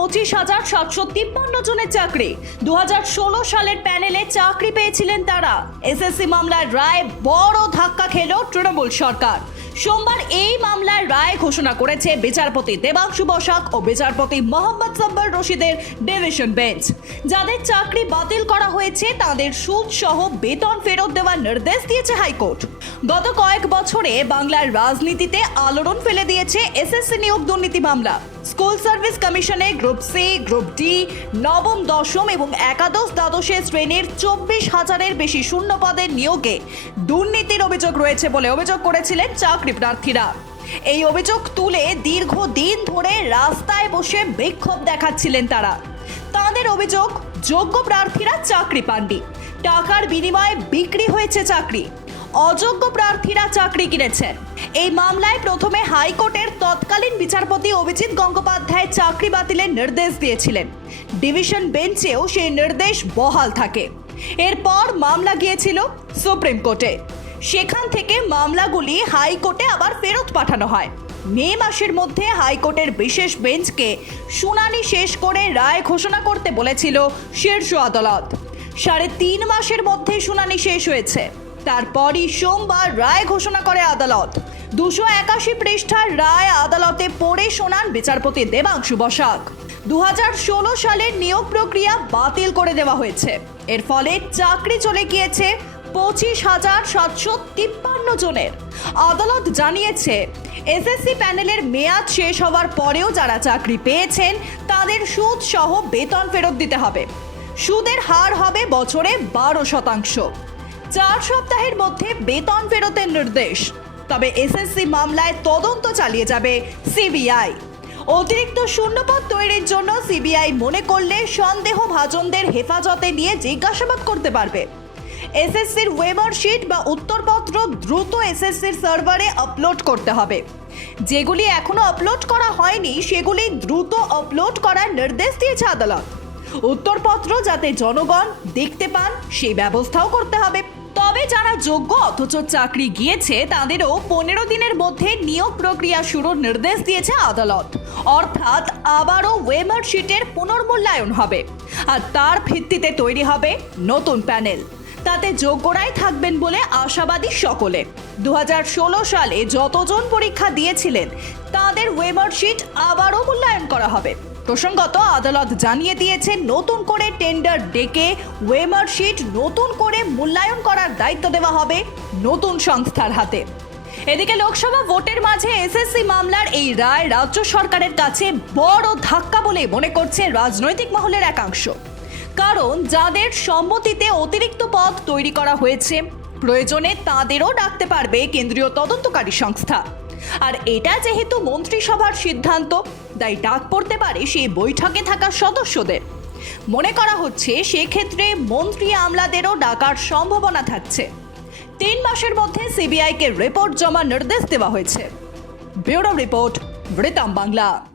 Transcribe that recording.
পঁচিশ হাজার সাতশো তিপ্পান্ন জনের চাকরি। দু হাজার ষোলো সালের প্যানেলে চাকরি পেয়েছিলেন তারা। এসএসসি মামলার রায় বড় ধাক্কা খেল তৃণমূল সরকার। সোমবার এই মামলার রায় ঘোষণা করেছে বিচারপতি দেবাংশু বসাক ও বিচারপতি মোহাম্মদ সাব্বার রশিদের ডিভিশন বেঞ্চ। যাদের চাকরি বাতিল করা হয়েছে, তাদের সুদ সহ বেতন ফেরত দেওয়ার নির্দেশ দিয়েছে হাইকোর্ট। গত কয়েক বছরে বাংলার রাজনীতিতে আলোড়ন ফেলে দিয়েছে এসএসসি নিয়োগ দুর্নীতি মামলা। স্কুল সার্ভিস কমিশনে গ্রুপ সি, গ্রুপ ডি, নবম, দশম এবং একাদশ দ্বাদশের শ্রেণির চব্বিশ হাজারের বেশি শূন্য পদের নিয়োগে দুর্নীতির অভিযোগ রয়েছে বলে অভিযোগ করেছিলেন চাকরি প্রার্থীরা। এই অভিযোগ তুলে দীর্ঘদিন ধরে রাস্তায় বসে বিক্ষোভ দেখাচ্ছিলেন তারা। তাদের অভিযোগ, যোগ্য প্রার্থীরা চাকরি পাননি। টাকার বিনিময়ে বিক্রি হয়েছে চাকরি। অযোগ্য প্রার্থীরা চাকরি কিনেছেন। এই মামলায় প্রথমে হাইকোর্টের তৎকালীন বিচারপতি অভিজিৎ গঙ্গোপাধ্যায় চাকরি বাতিলের নির্দেশ দিয়েছিলেন। ডিভিশন বেঞ্চেও সেই নির্দেশ বহাল থাকে। এরপর মামলা গিয়েছিল সুপ্রিম কোর্টে। সেখান থেকে মামলাগুলি হাইকোর্টে আবার ফেরত পাঠানো হয়। মে মাসের মধ্যে হাইকোর্টের বিশেষ বেঞ্চকে শুনানি শেষ করে রায় ঘোষণা করতে বলেছিল শীর্ষ আদালত। সাড়ে তিন মাসের মধ্যে শুনানি শেষ হয়েছে। তারপরই সোমবার রায় ঘোষণা করে আদালত। দুশো একাশি পৃষ্ঠার রায় আদালতে পড়ে শোনান বিচারপতি দেবাংশু বসাক। দু হাজার ষোলো সালের নিয়োগ প্রক্রিয়া বাতিল করে দেওয়া হয়েছে। এর ফলে চাকরি চলে গিয়েছে পঁচিশ হাজার সাতশো তিপ্পান্ন জনের। আদালত জানিয়েছে, এসএসসি প্যানেলের মেয়াদ শেষ হওয়ার পরেও যারা চাকরি পেয়েছেন, তাদের সুদ সহ বেতন ফেরত দিতে হবে। সুদের হার হবে বছরে বারো শতাংশ। চার সপ্তাহের মধ্যে বেতন ফেরতের নির্দেশ। তবে এসএসসি মামলায় তদন্ত চালিয়ে যাবে সিবিআই। অতিরিক্ত শূন্যপদ তৈরির জন্য সিবিআই মনে করলে সন্দেহ ভাজনদের হেফাজতে নিয়ে জিজ্ঞাসাবাদ করতে পারবে। এসএসসির ওয়েবার শিট বা উত্তরপত্র দ্রুত এসএসসির সার্ভারে আপলোড করতে হবে। যেগুলি এখনও আপলোড করা হয়নি, সেগুলি দ্রুত আপলোড করার নির্দেশ দিয়েছে আদালত। উত্তরপত্র যাতে জনগণ দেখতে পান, সেই ব্যবস্থাও করতে হবে। তবে যারা যোগ্য অথচ চাকরি গিয়েছে, তাদেরও পনেরো দিনের মধ্যে নিয়োগ প্রক্রিয়া শুরুর নির্দেশ দিয়েছে আদালত। অর্থাৎ আবারও ওয়েমার শিটের পুনর্মূল্যায়ন হবে। আর তার ভিত্তিতে তৈরি হবে নতুন প্যানেল তাতে যোগ্যরাই থাকবেন বলে আশাবাদী সকলে। দু হাজার ষোলো সালে যতজন পরীক্ষা দিয়েছিলেন, তাদের ওয়েমার শিট আবারও মূল্যায়ন করা হবে। প্রসঙ্গত, আদালত জানিয়ে দিয়েছে, নতুন করে টেন্ডার ডেকে ওয়েমারশিট নতুন করে মূল্যায়ন করার দায়িত্ব দেওয়া হবে নতুন সংস্থার হাতে। এদিকে লোকসভা ভোটের মাঝে এসএসসি মামলার এই রায় রাজ্য সরকারের কাছে বড় ধাক্কা বলে মনে করছে রাজনৈতিক মহলের একাংশ। কারণ যাদের সম্মতিতে অতিরিক্ত পদ তৈরি করা হয়েছে, প্রয়োজনে তাদেরও ডাকতে পারবে কেন্দ্রীয় তদন্তকারী সংস্থা। আর এটা যেহেতু মন্ত্রিসভার সিদ্ধান্ত, তাই ডাক পড়তে পারে সেই বৈঠকে থাকা সদস্যদের। মনে করা হচ্ছে সেক্ষেত্রে মন্ত্রী আমলাদেরও ডাকার সম্ভাবনা থাকছে। তিন মাসের মধ্যে সিবিআইকে রিপোর্ট জমা নির্দেশ দেওয়া হয়েছে। ব্যুরো রিপোর্ট বৃতাম বাংলা।